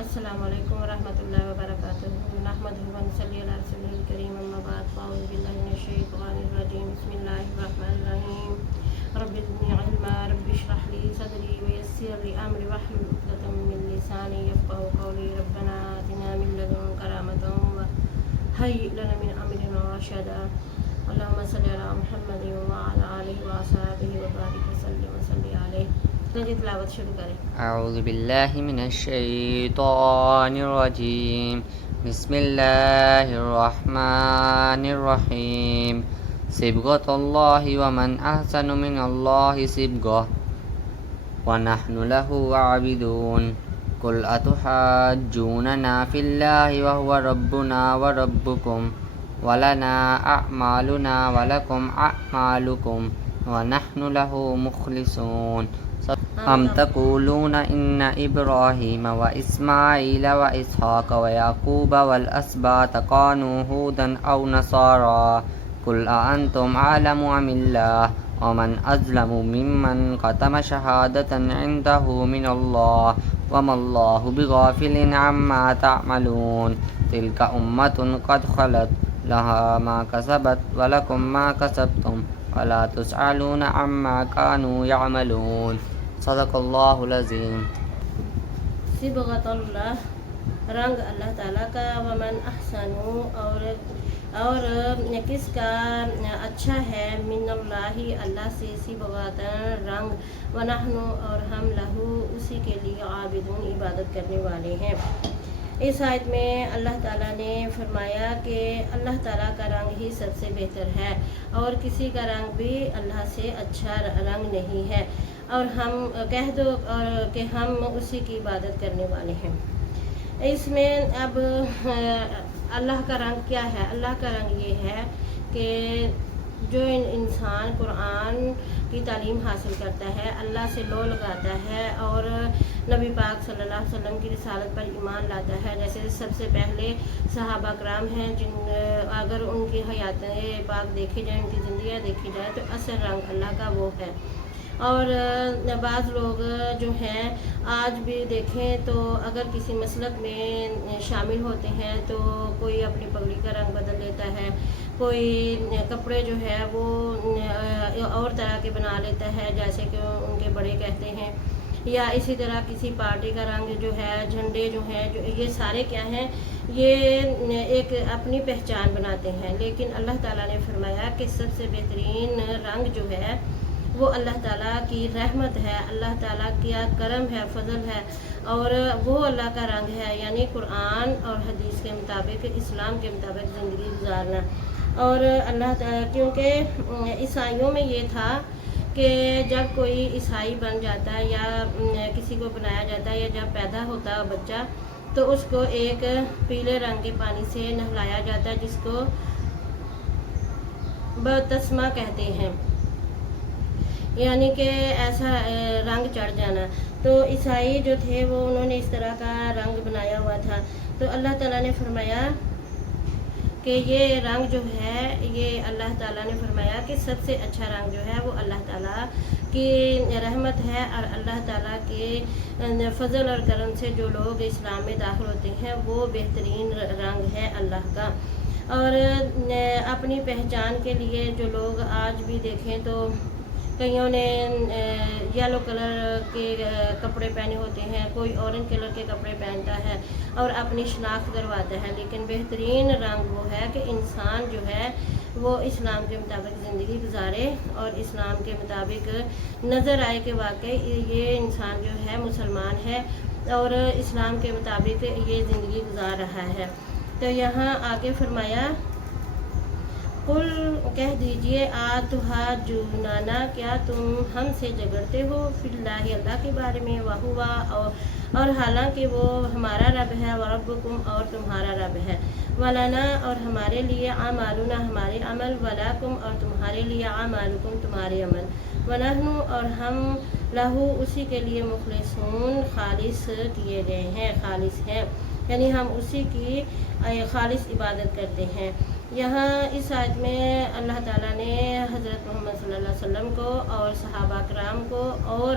السلام علیکم ورحمۃ اللہ وبرکاتہ نحمدہ و نصلی علی رسولہ الکریم اما بعد فاعوذ باللہ من الشیطان الرجیم بسم اللہ الرحمن الرحیم رب زدنی علما رب اشرح لی صدری ویسر لی امری واحلل عقدۃ من لسانی یفقهوا قولی ربنا آتنا من لدنک رحمۃ وهیئ لنا من امرنا رشدا اللهم صل علی محمد وعلی آلہ وصحبہ وبارک وسلم وصلی علیہ. جی تلاوت شروع کریں. اعوذ باللہ من الشیطان الرجیم بسم اللہ الرحمن الرحیم صبغۃ اللہ ومن احسن من اللہ صبغۃ ونحن له عابدون قل اتحاجوننا فی اللہ وهو ربنا وربکم ولنا اعمالنا ولکم اعمالکم ونحن له مخلصون ام تقولون ان ابراہیم و اسماعیل و اسحاق و یعقوب والاسباط كانوا هودا او نصارى قل اانتم اعلم ام اللہ ومن اظلم ممن كتم شہادة عنده من اللہ وما اللہ بغافل عما تعملون تلك امة قد خلت لها ما كسبت ولكم ما كسبتم ولا تسألون عما كانوا يعملون. صدق اللہ العظیم. صبغۃ اللہ رنگ اللہ تعالیٰ کا، ومن احسن اور کس کا اچھا ہے، من اللہ اللہ سے، صبغۃ رنگ، ونحن اور ہم لہو اسی کے لیے، عابدون عبادت کرنے والے ہیں. اس آیت میں اللہ تعالیٰ نے فرمایا کہ اللہ تعالیٰ کا رنگ ہی سب سے بہتر ہے اور کسی کا رنگ بھی اللہ سے اچھا رنگ نہیں ہے، اور ہم کہہ دو اور کہ ہم اسی کی عبادت کرنے والے ہیں. اس میں اب اللہ کا رنگ کیا ہے؟ اللہ کا رنگ یہ ہے کہ جو انسان قرآن کی تعلیم حاصل کرتا ہے، اللہ سے لو لگاتا ہے اور نبی پاک صلی اللہ علیہ وسلم کی رسالت پر ایمان لاتا ہے. جیسے سب سے پہلے صحابہ کرام ہیں، اگر ان کی حیات پاک دیکھی جائیں، ان کی زندگیاں دیکھی جائیں تو اصل رنگ اللہ کا وہ ہے. اور بعض لوگ جو ہیں آج بھی دیکھیں تو اگر کسی مسلک میں شامل ہوتے ہیں تو کوئی اپنی پگڑی کا رنگ بدل لیتا ہے، کوئی کپڑے جو ہے وہ اور طرح کے بنا لیتا ہے جیسے کہ ان کے بڑے کہتے ہیں، یا اسی طرح کسی پارٹی کا رنگ جو ہے، جھنڈے جو ہیں، جو یہ سارے کیا ہیں، یہ ایک اپنی پہچان بناتے ہیں. لیکن اللہ تعالیٰ نے فرمایا کہ سب سے بہترین رنگ جو ہے وہ اللہ تعالیٰ کی رحمت ہے، اللہ تعالیٰ کا کرم ہے، فضل ہے، اور وہ اللہ کا رنگ ہے، یعنی قرآن اور حدیث کے مطابق، اسلام کے مطابق زندگی گزارنا. اور اللہ تعالیٰ، کیونکہ عیسائیوں میں یہ تھا کہ جب کوئی عیسائی بن جاتا ہے یا کسی کو بنایا جاتا ہے یا جب پیدا ہوتا ہے بچہ تو اس کو ایک پیلے رنگ کے پانی سے نہلایا جاتا ہے جس کو بپتسمہ کہتے ہیں، یعنی کہ ایسا رنگ چڑھ جانا. تو عیسائی جو تھے وہ انہوں نے اس طرح کا رنگ بنایا ہوا تھا. تو اللہ تعالیٰ نے فرمایا کہ یہ رنگ جو ہے، یہ اللہ تعالیٰ نے فرمایا کہ سب سے اچھا رنگ جو ہے وہ اللہ تعالیٰ کی رحمت ہے، اور اللہ تعالیٰ کے فضل اور کرم سے جو لوگ اسلام میں داخل ہوتے ہیں وہ بہترین رنگ ہے اللہ کا. اور اپنی پہچان کے لیے جو لوگ آج بھی دیکھیں تو کئیوں نے یلو کلر کے کپڑے پہنے ہوتے ہیں، کوئی اورنج کلر کے کپڑے پہنتا ہے اور اپنی شناخت کرواتا ہے. لیکن بہترین رنگ وہ ہے کہ انسان جو ہے وہ اسلام کے مطابق زندگی گزارے اور اسلام کے مطابق نظر آئے کہ واقعی یہ انسان جو ہے مسلمان ہے اور اسلام کے مطابق یہ زندگی گزار رہا ہے. تو یہاں آگے فرمایا، قل کہہ دیجئے، اتحاجوننا کیا تم ہم سے جھگڑتے ہو، فی اللہ اللہ کے بارے میں، وہوا اور حالانکہ وہ ہمارا رب ہے، وربکم اور تمہارا رب ہے، ولنا اور ہمارے لیے، اعمالنا ہمارے عمل، ولکم اور تمہارے لیے، اعمالکم تمہارے عمل، ونحن اور ہم لہو اسی کے لیے، مخلصون خالص کیے گئے ہیں، خالص ہیں، یعنی ہم اسی کی خالص عبادت کرتے ہیں. یہاں اس آیت میں اللہ تعالیٰ نے حضرت محمد صلی اللہ علیہ وسلم کو اور صحابہ کرام کو اور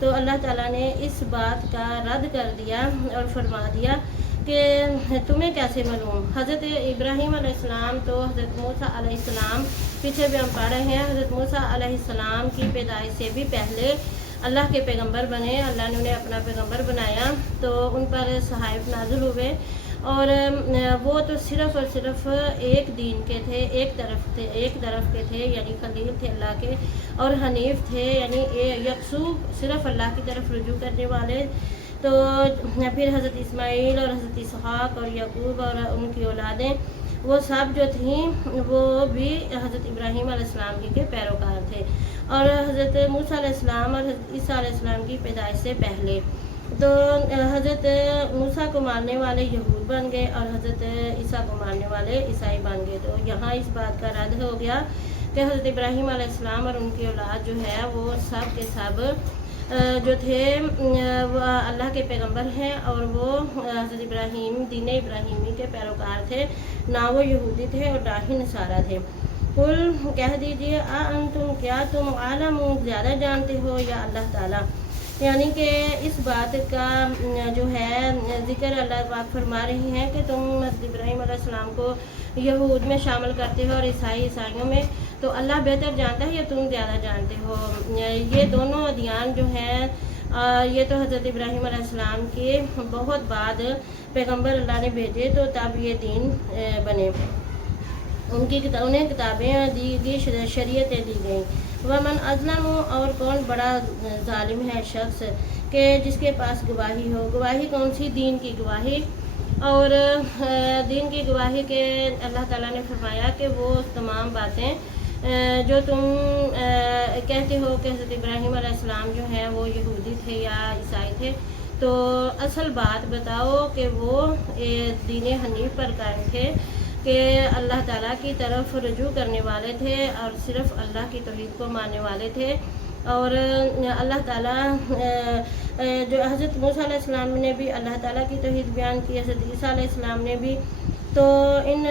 تو اللہ تعالیٰ نے اس بات کا رد کر دیا اور فرما دیا کہ تمہیں کیسے معلوم. حضرت ابراہیم علیہ السلام تو حضرت موسیٰ علیہ السلام پیچھے بھی ہم پڑھ رہے ہیں. حضرت موسیٰ علیہ السلام کی پیدائش سے بھی پہلے اللہ کے پیغمبر بنے. اللہ نے انہیں اپنا پیغمبر بنایا تو ان پر صحائف نازل ہوئے اور وہ تو صرف اور صرف ایک دین کے تھے, ایک طرف کے تھے, یعنی خلیل تھے اللہ کے, اور حنیف تھے یعنی یکسو صرف اللہ کی طرف رجوع کرنے والے. تو پھر حضرت اسماعیل اور حضرت اسحاق اور یعقوب اور ان کی اولادیں وہ سب جو تھیں وہ بھی حضرت ابراہیم علیہ السلام کے پیروکار تھے. اور حضرت موسیٰ علیہ السلام اور حضرت عیسیٰ علیہ السلام کی پیدائش سے پہلے تو حضرت موسیٰ کو ماننے والے یہود بن گئے اور حضرت عیسیٰ کو ماننے والے عیسائی بن گئے. تو یہاں اس بات کا رد ہو گیا کہ حضرت ابراہیم علیہ السلام اور ان کی اولاد جو ہے وہ سب کے سب جو تھے وہ اللہ کے پیغمبر ہیں اور وہ حضرت ابراہیم دین ابراہیمی کے پیروکار تھے, نہ وہ یہودی تھے اور نہ ہی نصارہ تھے. قل کہہ دیجیے انتم کیا تم عالم زیادہ جانتے ہو یا اللہ تعالیٰ. یعنی کہ اس بات کا جو ہے ذکر اللہ پاک فرما رہے ہیں کہ تم حضرت ابراہیم علیہ السلام کو یہود میں شامل کرتے ہو اور عیسائیوں میں, تو اللہ بہتر جانتا ہے یا تم زیادہ جانتے ہو. یہ دونوں ادیان جو ہیں یہ تو حضرت ابراہیم علیہ السلام کے بہت بعد پیغمبر اللہ نے بھیجے تو تب یہ دین بنے. انہیں کتابیں دی گئی, شریعتیں دی گئیں. ومن اظلم, اور کون بڑا ظالم ہے شخص کہ جس کے پاس گواہی ہو. گواہی کون سی؟ دین کی گواہی. اور دین کی گواہی کے اللہ تعالیٰ نے فرمایا کہ وہ تمام باتیں جو تم کہتے ہو کہ حضرت ابراہیم علیہ السلام جو ہیں وہ یہودی تھے یا عیسائی تھے, تو اصل بات بتاؤ کہ وہ دین حنیف پر قائم تھے, کہ اللہ تعالیٰ کی طرف رجوع کرنے والے تھے اور صرف اللہ کی توحید کو ماننے والے تھے. اور اللہ تعالیٰ جو حضرت موسیٰ علیہ السلام نے بھی اللہ تعالیٰ کی توحید بیان کی, حضرت عیسیٰ علیہ السلام نے بھی. تو ان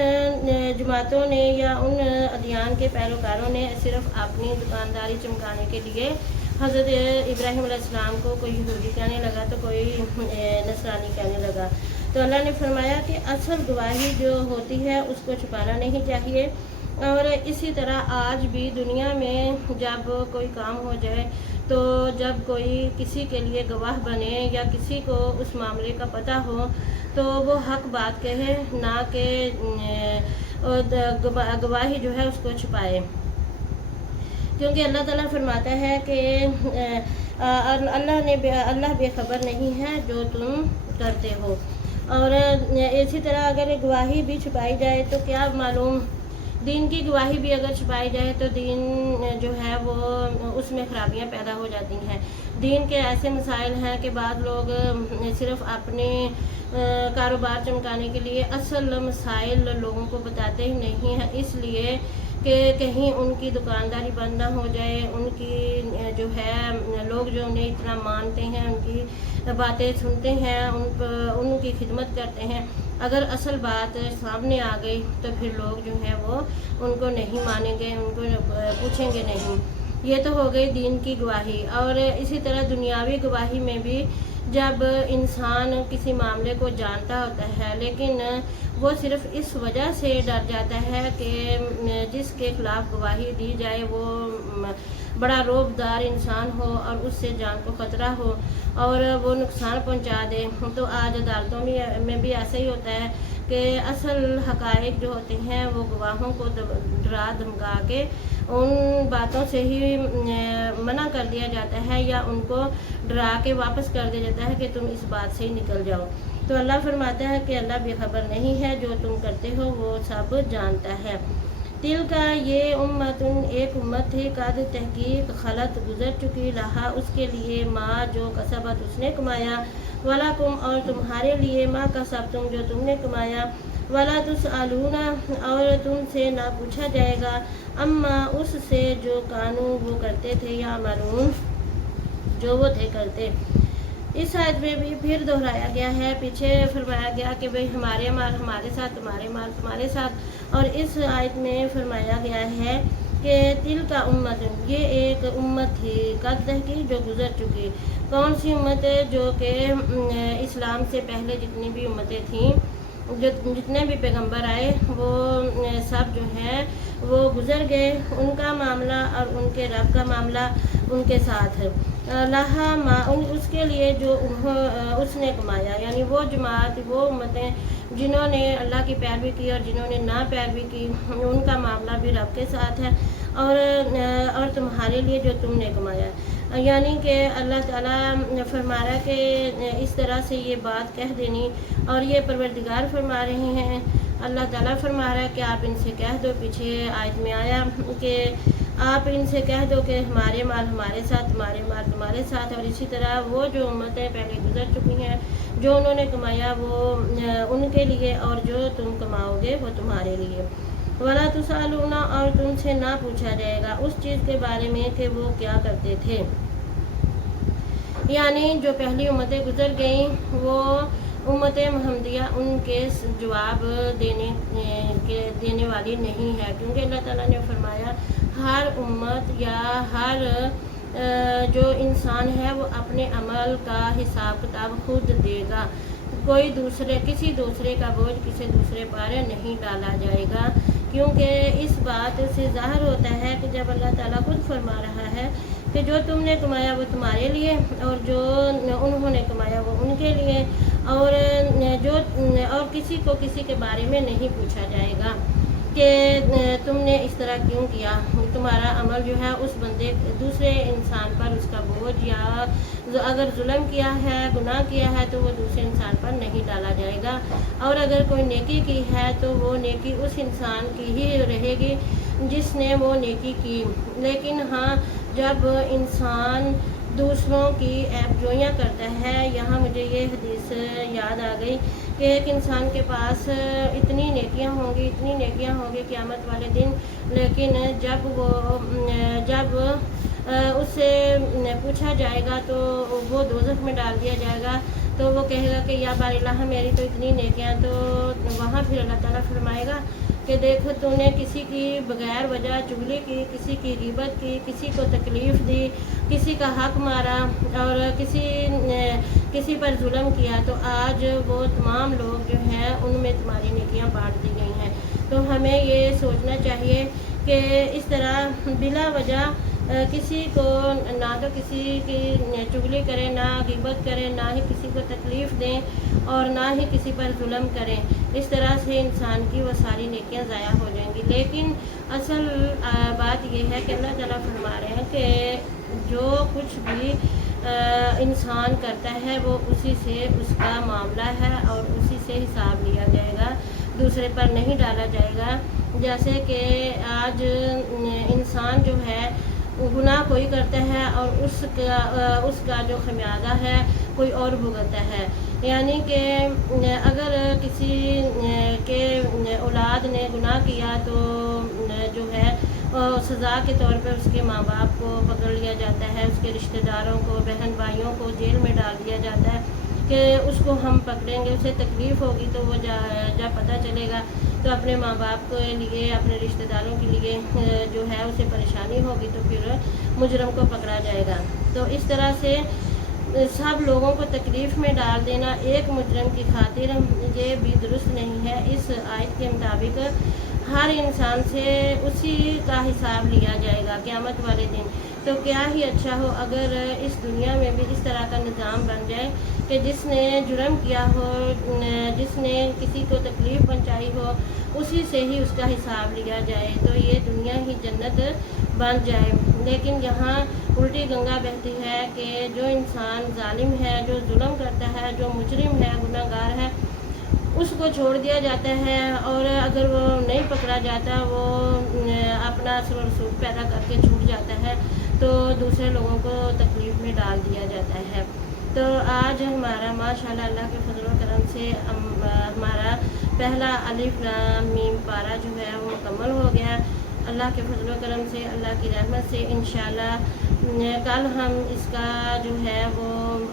جماعتوں نے یا ان ادیان کے پیروکاروں نے صرف اپنی دکانداری چمکانے کے لیے حضرت ابراہیم علیہ السلام کو کوئی یہودی کہنے لگا تو کوئی نصرانی کہنے لگا. تو اللہ نے فرمایا کہ اصل گواہی جو ہوتی ہے اس کو چھپانا نہیں چاہیے. اور اسی طرح آج بھی دنیا میں جب کوئی کام ہو جائے تو جب کوئی کسی کے لیے گواہ بنے یا کسی کو اس معاملے کا پتہ ہو تو وہ حق بات کہے, نہ کہ گواہی جو ہے اس کو چھپائے. کیونکہ اللہ تعالیٰ فرماتا ہے کہ اللہ بے خبر نہیں ہے جو تم کرتے ہو. اور اسی طرح اگر گواہی بھی چھپائی جائے تو کیا معلوم, دین کی گواہی بھی اگر چھپائی جائے تو دین جو ہے وہ اس میں خرابیاں پیدا ہو جاتی ہیں. دین کے ایسے مسائل ہیں کہ بعض لوگ صرف اپنے کاروبار چمکانے کے لیے اصل مسائل لوگوں کو بتاتے ہی نہیں ہیں, اس لیے کہ کہیں ان کی دکانداری بند نہ ہو جائے. ان کی جو ہے لوگ جو انہیں اتنا مانتے ہیں, ان کی باتیں سنتے ہیں, ان کی خدمت کرتے ہیں, اگر اصل بات سامنے آ گئی تو پھر لوگ جو ہیں وہ ان کو نہیں مانیں گے, ان کو پوچھیں گے نہیں. یہ تو ہو گئی دین کی گواہی. اور اسی طرح دنیاوی گواہی میں بھی جب انسان کسی معاملے کو جانتا ہوتا ہے لیکن وہ صرف اس وجہ سے ڈر جاتا ہے کہ جس کے خلاف گواہی دی جائے وہ بڑا رعب دار انسان ہو اور اس سے جان کو خطرہ ہو اور وہ نقصان پہنچا دے. تو آج عدالتوں میں بھی ایسا ہی ہوتا ہے کہ اصل حقائق جو ہوتے ہیں وہ گواہوں کو ڈرا دھمکا کے ان باتوں سے ہی منع کر دیا جاتا ہے یا ان کو ڈرا کے واپس کر دیا جاتا ہے کہ تم اس بات سے ہی نکل جاؤ. تو اللہ فرماتا ہے کہ اللہ بے خبر نہیں ہے, جو تم کرتے ہو وہ سب جانتا ہے. تل کا یہ امتن, ایک امت تھی, قد تحقیق خلط گزر چکی, لہا اس کے لیے, ماں جو کسبت اس نے کمایا, ولاکم اور تمہارے لیے, ماں کسبتم جو تم نے کمایا, ولا تسألون اور تم سے نہ پوچھا جائے گا, اما اس سے جو کانو وہ کرتے تھے, یا مرون جو وہ تھے کرتے. اس آیت میں بھی پھر دہرایا گیا ہے, پیچھے فرمایا گیا کہ بھئی ہمارے مال ہمارے ساتھ, تمہارے مال تمہارے ساتھ, اور اس آیت میں فرمایا گیا ہے کہ تل کا امت، یہ ایک امت تھی، قد تحقیق جو گزر چکی۔ کون سی امت ہے؟ جو کہ اسلام سے پہلے جتنی بھی امتیں تھیں، جتنے بھی پیغمبر آئے وہ سب جو ہیں وہ گزر گئے، ان کا معاملہ اور ان کے رب کا معاملہ ان کے ساتھ ہے۔ اس کے لیے جو اس نے کمایا، یعنی وہ جماعت، وہ امتیں جنہوں نے اللہ کی پیروی کی اور جنہوں نے نا پیروی کی، ان کا معاملہ بھی رب کے ساتھ ہے، اور تمہارے لیے جو تم نے کمایا۔ یعنی کہ اللہ تعالیٰ فرما رہا ہے کہ اس طرح سے یہ بات کہہ دینی، اور یہ پروردگار فرما رہے ہیں، اللہ تعالیٰ فرما رہا ہے کہ آپ ان سے کہہ دو، پیچھے آیت میں آیا کہ آپ ان سے کہہ دو کہ ہمارے مال ہمارے ساتھ، تمہارے مال تمہارے ساتھ، اور اسی طرح وہ جو امتیں پہلے گزر چکی ہیں جو انہوں نے کمایا وہ ان کے لیے، اور جو تم کماؤ گے وہ تمہارے لیے۔ وَلَا تُسْأَلُونَ، اور تم سے نہ پوچھا جائے گا اس چیز کے بارے میں کہ وہ کیا کرتے تھے۔ یعنی جو پہلی امتیں گزر گئیں وہ امت محمدیہ ان کے جواب دینے والی نہیں ہے، کیونکہ اللہ تعالیٰ نے فرمایا ہر امت یا ہر جو انسان ہے وہ اپنے عمل کا حساب کتاب خود دے گا، کسی دوسرے کا بوجھ کسی دوسرے پر نہیں ڈالا جائے گا، کیونکہ اس بات سے ظاہر ہوتا ہے کہ جب اللہ تعالیٰ خود فرما رہا ہے کہ جو تم نے کمایا وہ تمہارے لیے، اور جو انہوں نے کمایا وہ ان کے لیے، اور کسی کو کسی کے بارے میں نہیں پوچھا جائے گا کہ تم نے اس طرح کیوں کیا۔ تمہارا عمل جو ہے اس دوسرے انسان پر اس کا بوجھ، یا اگر ظلم کیا ہے، گناہ کیا ہے تو وہ دوسرے انسان پر نہیں ڈالا جائے گا، اور اگر کوئی نیکی کی ہے تو وہ نیکی اس انسان کی ہی رہے گی جس نے وہ نیکی کی۔ لیکن ہاں، جب انسان دوسروں کی عیب جوئیاں کرتا ہے، یہاں مجھے یہ حدیث یاد آ گئی کہ ایک انسان کے پاس اتنی نیکیاں ہوں گی قیامت والے دن، لیکن جب اس سے پوچھا جائے گا تو وہ دوزخ میں ڈال دیا جائے گا، تو وہ کہے گا کہ یا باری اللہ میری تو اتنی نیکیاں، تو وہاں پھر اللہ تعالیٰ فرمائے گا کہ دیکھ تو نے کسی کی بغیر وجہ چغلی کی، کسی کی غیبت کی، کسی کو تکلیف دی، کسی کا حق مارا، اور کسی پر ظلم کیا، تو آج وہ تمام لوگ جو ہیں ان میں تمہاری نیکیاں بانٹ دی گئی ہیں۔ تو ہمیں یہ سوچنا چاہیے کہ اس طرح بلا وجہ کسی کو نہ تو کسی کی چغلی کریں، نہ غیبت کریں، نہ ہی کسی کو تکلیف دیں، اور نہ ہی کسی پر ظلم کریں۔ اس طرح سے انسان کی وہ ساری نیکیاں ضائع ہو جائیں گی۔ لیکن اصل بات یہ ہے کہ اللہ تعالیٰ فرما رہے ہیں کہ جو کچھ بھی انسان کرتا ہے وہ اسی سے اس کا معاملہ ہے، اور اسی سے حساب لیا جائے گا، دوسرے پر نہیں ڈالا جائے گا۔ جیسے کہ آج انسان جو ہے گناہ کوئی کرتا ہے اور اس کا جو خمیازہ ہے کوئی اور بھگتتا ہے، یعنی کہ اگر کسی کے اولاد نے گناہ کیا تو جو ہے سزا کے طور پر اس کے ماں باپ کو پکڑ لیا جاتا ہے، اس کے رشتہ داروں کو، بہن بھائیوں کو جیل میں ڈال دیا جاتا ہے کہ اس کو ہم پکڑیں گے، اسے تکلیف ہوگی تو وہ جب پتہ چلے گا تو اپنے ماں باپ کے لیے، اپنے رشتہ داروں کے لیے جو ہے اسے پریشانی ہوگی، تو پھر مجرم کو پکڑا جائے گا۔ تو اس طرح سے سب لوگوں کو تکلیف میں ڈال دینا ایک مجرم کی خاطر یہ بھی درست نہیں ہے۔ اس آیت کے مطابق ہر انسان سے اسی کا حساب لیا جائے گا قیامت والے دن۔ تو کیا ہی اچھا ہو اگر اس دنیا میں بھی اس طرح کا نظام بن جائے کہ جس نے جرم کیا ہو، جس نے کسی کو تکلیف پہنچائی ہو، اسی سے ہی اس کا حساب لیا جائے، تو یہ دنیا ہی جنت بن جائے۔ لیکن یہاں الٹی گنگا بہتی ہے کہ جو انسان ظالم ہے، جو ظلم کرتا ہے، جو مجرم ہے، گناہ گار ہے، اس کو چھوڑ دیا جاتا ہے، اور اگر وہ نہیں پکڑا جاتا، وہ اپنا اثر و رسوخ پیدا کر کے چھوٹ جاتا ہے، تو دوسرے لوگوں کو تکلیف میں ڈال دیا جاتا ہے۔ تو آج ہمارا ماشاءاللہ اللہ کے فضل و کرم سے ہمارا پہلا الف لام میم پارہ جو ہے وہ مکمل ہو گیا۔ اللہ کے فضل و کرم سے، اللہ کی رحمت سے انشاءاللہ کل ہم اس کا جو ہے وہ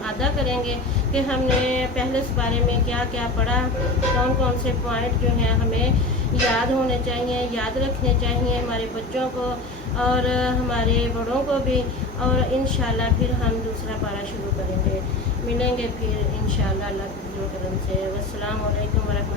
ادا کریں گے کہ ہم نے پہلے سپارے میں کیا کیا پڑھا، کون کون سے پوائنٹ جو ہیں ہمیں یاد ہونے چاہیے، یاد رکھنے چاہیے ہمارے بچوں کو، اور ہمارے بڑوں کو بھی، اور انشاءاللہ پھر ہم دوسرا پارہ شروع کریں گے، ملیں گے پھر انشاءاللہ اللہ کے فضل و کرم سے۔ والسلام علیکم ورحمۃ